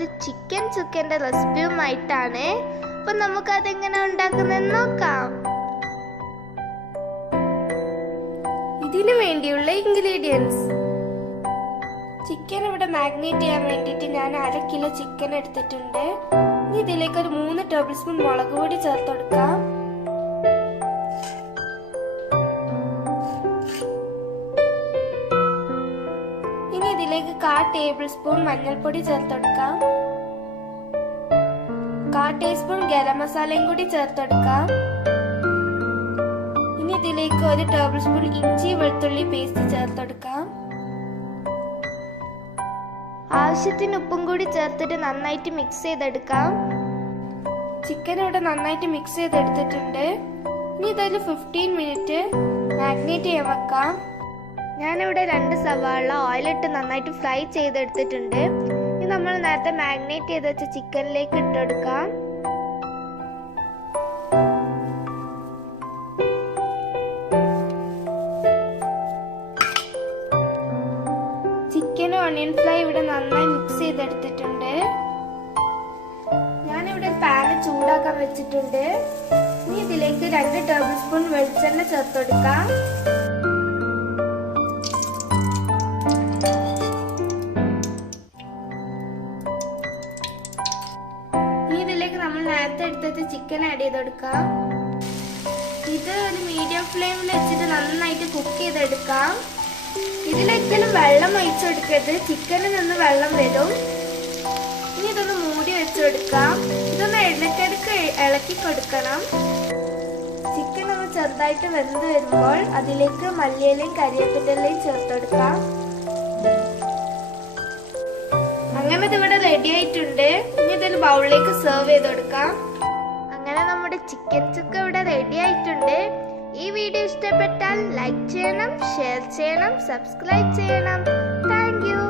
ഒരു ചിക്കൻ ചുക്കൻ്റെ റെസിപ്പിയുമായിട്ടാണ്. അപ്പം നമുക്കതെങ്ങനെ ഉണ്ടാക്കുന്നതെന്ന് നോക്കാം. ഇതിനു വേണ്ടിയുള്ള ഇൻഗ്രീഡിയൻസ്: ചിക്കൻ ഇവിടെ മാഗ്നേറ്റ് ചെയ്യാൻ വേണ്ടിയിട്ട് ഞാൻ 1/2 കിലോ ചിക്കൻ എടുത്തിട്ടുണ്ട്. ഇനി ഇതിലേക്ക് ഒരു 3 ടേബിൾ സ്പൂൺ മുളക് പൊടി ചേർത്ത് കൊടുക്കാം. ഇനി ഇതിലേക്ക് 1/4 ടേബിൾ സ്പൂൺ മഞ്ഞൾപ്പൊടി ചേർത്ത് കൊടുക്കാം. 1/4 ടീസ്പൂൺ ഗരം മസാലയും കൂടി ചേർത്ത് കൊടുക്കാം. ഇനി ഇതിലേക്ക് 1 ടേബിൾ സ്പൂൺ ഇഞ്ചി വെളുത്തുള്ളി പേസ്റ്റ് ചേർത്ത് കൊടുക്കാം. ആവശ്യത്തിന് ഉപ്പും കൂടി ചേർത്തിട്ട് നന്നായിട്ട് മിക്സ് ചെയ്തെടുക്കാം. ചിക്കൻ ഇവിടെ നന്നായിട്ട് മിക്സ് ചെയ്തെടുത്തിട്ടുണ്ട്. ഇനി ഇതൊരു 15 മിനിറ്റ് മാഗ്നേറ്റ് ചെയ്യാൻ വെക്കാം. ഞാനിവിടെ 2 സവാള ഓയിലിട്ട് നന്നായിട്ട് ഫ്രൈ ചെയ്തെടുത്തിട്ടുണ്ട്. ഇനി നമ്മൾ നേരത്തെ മാഗ്നേറ്റ് ചെയ്ത് വെച്ച ചിക്കനിലേക്ക് ഇട്ടെടുക്കാം. ചിക്കനും ഓണിയൻ ഫ്രൈ ഇവിടെ നന്നായി മിക്സ് ചെയ്തെടുത്തിട്ടുണ്ട്. ഞാനിവിടെ പാന് ചൂടാക്കാൻ വെച്ചിട്ടുണ്ട്. ഇനി ഇതിലേക്ക് 2 ടേബിൾ സ്പൂൺ വെളിച്ചെണ്ണ ചേർത്ത് കൊടുക്കാം. ഇനി ഇതിലേക്ക് നമ്മൾ നേരത്തെ എടുത്തിട്ട് ചിക്കൻ ആഡ് ചെയ്ത് കൊടുക്കാം. ഇത് ഒരു മീഡിയം ഫ്ലെയിമിൽ വെച്ചിട്ട് നന്നായിട്ട് കുക്ക് ചെയ്തെടുക്കാം. ഇതിലൊരിക്കലും വെള്ളം ഒഴിച്ചെടുക്കരുത്, ചിക്കനിൽ നിന്ന് വെള്ളം വരും. ഇനി ഇതൊന്ന് മൂടി വെച്ചെടുക്കാം. ഇതൊന്ന് ഇടയ്ക്കിടയ്ക്ക് ഇളക്കി കൊടുക്കണം. ചിക്കൻ ഒന്ന് ചെറുതായിട്ട് വെന്ത് വരുമ്പോൾ അതിലേക്ക് മല്ലിയിലയും കരിവേപ്പിൻ്റെ ഇലയും ചേർത്ത് കൊടുക്കാം. അങ്ങനെ ഇതിവിടെ റെഡി ആയിട്ടുണ്ട്. ഇനി ഇതൊരു ബൗളിലേക്ക് സെർവ് ചെയ്ത് കൊടുക്കാം. അങ്ങനെ നമ്മുടെ ചിക്കൻ ചുക്ക ഇവിടെ റെഡി ആയിട്ടുണ്ട്. ഈ വീഡിയോ ഇഷ്ടപ്പെട്ടാൽ ലൈക്ക് ചെയ്യണം, ഷെയർ ചെയ്യണം, സബ്സ്ക്രൈബ് ചെയ്യണം. Thank you.